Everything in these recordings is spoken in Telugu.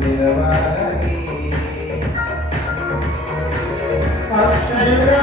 నిలవాలి. అక్షరా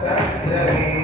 सत्रे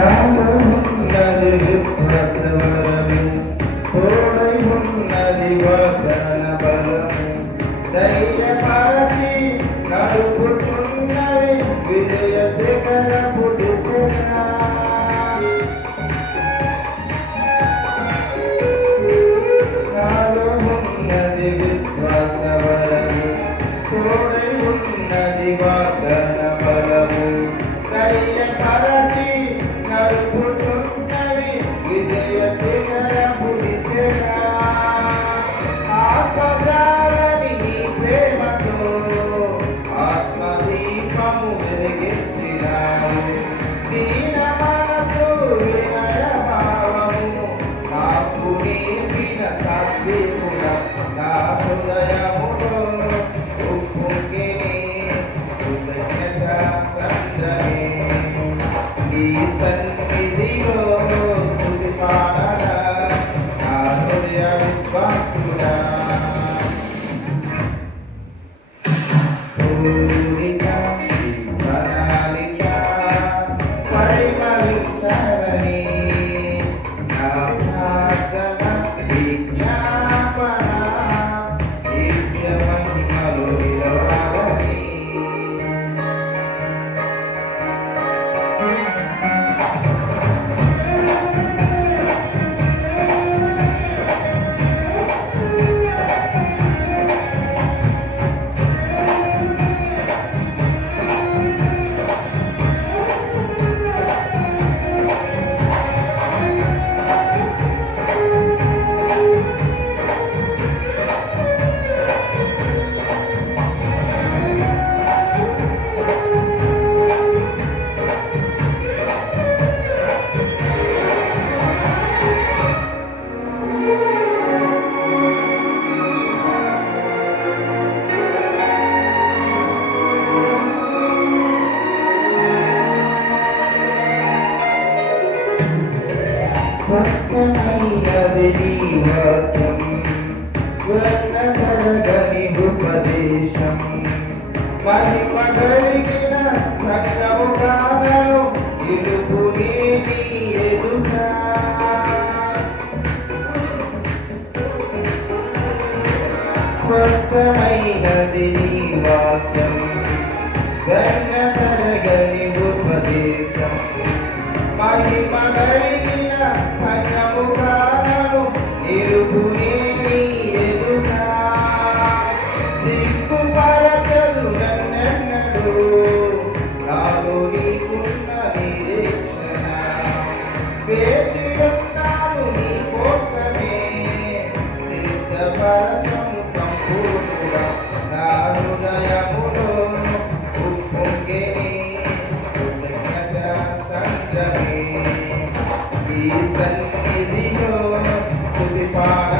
காலமுன்னதி விஸ்வசவரமே கோடை முன்னதி வாகன பலமே தைரிய Yeah. స్వచ్ఛమైనది ఉపదేశం మహిమ కలిగిన సకలము కానను ఇరుపు నీ ఎదుట. స్వచ్ఛమైనది నీ వాక్యం. ఉపదేశం. మహిమ poder.